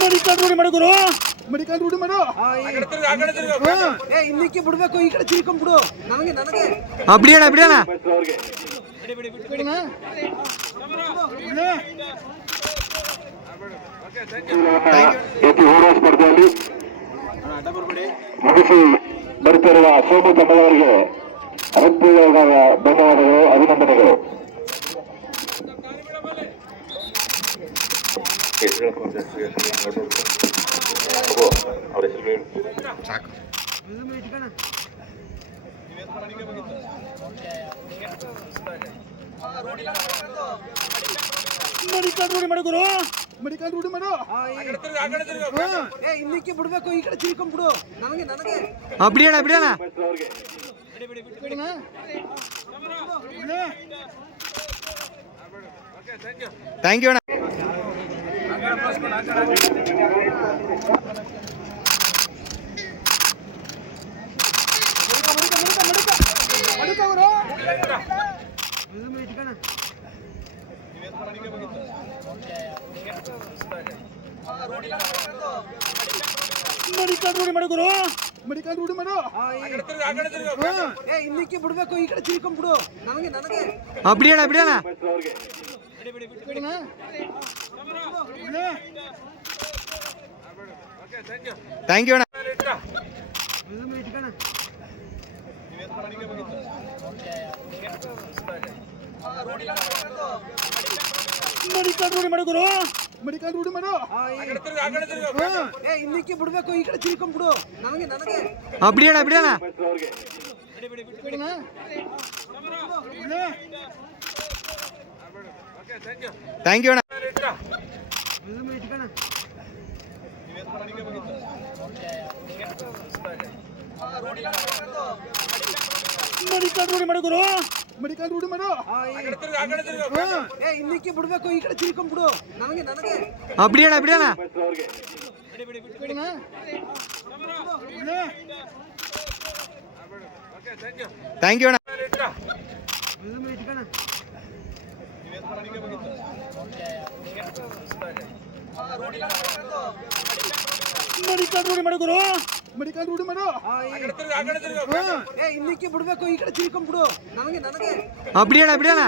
Medical ರೂಢಿ ಮಾಡು ಗುರು medical ರೂಢಿ ಮಾಡು ಏ ಬಿಡ್ಬೇಕು ಈ ಕಡೆ ತಿರ್ಕೊಂಡ್ ಬಿಡು ನನಗೆ ನನಗೆ ಬಿಡಿ ಅಣ್ಣ. ಅಣ್ಣ ಬಿಡಿ ಬಿಡಿ ಬಿಡಿ ಎತ್ತಿ ಹೋರಾಟ ಸ್ಪರ್ಧೆಯಲ್ಲಿ ಮುಗಿಸಿ ಬರುತ್ತಿರುವ ಸೋಮು ತಂಡದವರಿಗೆ ಹೃದಯದ ಧನ್ಯವಾದಗಳು ಅಭಿನಂದನೆಗಳು. ಮಾಡು ಗುರು. ಮಡಿಕಂಡ್ ರೂಢಿ ಮಾಡೋ. ಇನ್ನಕ್ಕೆ ಬಿಡ್ಬೇಕು ಈ ಕಡೆ ತಿರ್ಕೊಂಡ್ ಬಿಡು. ನನಗೆ. ನನಗೆ ಬಿಡೋಣ ಬಿಡೋಣ. ಥ್ಯಾಂಕ್ ಯು ಅಣ್ಣ. ಮಡಿಕ. ಮಡಿಕಲ್ ರೂಢಿ ಮಾಡಿ ಗುರು. ಮಡಿಕಲ್ ರೂಢಿ ಮಾಡು. ಇಲ್ಲಿಕ್ಕೆ ಬಿಡ್ಬೇಕು ಈ ಕಡೆ ತಿರ್ಕೊಂಡ್ ಬಿಡು ನನಗೆ. ನನಗೆ ಬಿಡಿ ಅಣ್ಣ. ಅಣ್ಣ. ಥ್ಯಾಂಕ್ ಯು ಅಣ್ಣ ಮೆಡಿಕಲ್ ರೂಢಿ ಮಾಡು ಗುರು. ಮೆಡಿಕಲ್ ರೂಢಿ ಮಾಡು. ಇನ್ನಕ್ಕೆ ಬಿಡ್ಬೇಕು ಈ ಕಡೆ ತಿಳ್ಕೊಂಡ್ಬಿಡು ನನಗೆ. ನನಗೆ ಬಿಡಿಯೋಣ ಬಿಡಿಯೋಣ. ಥ್ಯಾಂಕ್ ಯು ಅಣ್ಣ. ಮೆಡಿಕಲ್ ರೂಢಿ ಮಾಡು ಗುರು. ಮೆಡಿಕಲ್ ರೂಢಿ ಮಾಡು. ಏ ಇನ್ನಕ್ಕೆ ಬಿಡ್ಬೇಕು ಈ ಕಡೆ ತಿಳ್ಕೊಂಡ್ಬಿಡು ನನಗೆ ನನಗೆ. ಬಿಡಿ ಅಣ್ಣ ಬಿಡಿ ಥ್ಯಾಂಕ್ ಯು ಅಣ್ಣ. ಮೆಡಿಕಲ್ ರೂಢಿ ಮಾಡು ಗುರು. ಮಡಿಕಾಲ್ ರೂಢಿ ಮಾಡು. ಇನ್ನಕ್ಕೆ ಬಿಡ್ಬೇಕು ಈ ಕಡೆ ತಿಳ್ಕೊಂಡ್ಬಿಡು ನನಗೆ ನನಗೆ. ಅಬ್ಡಿಯೋಣ ಅಬ್ಡಿಯೋಣ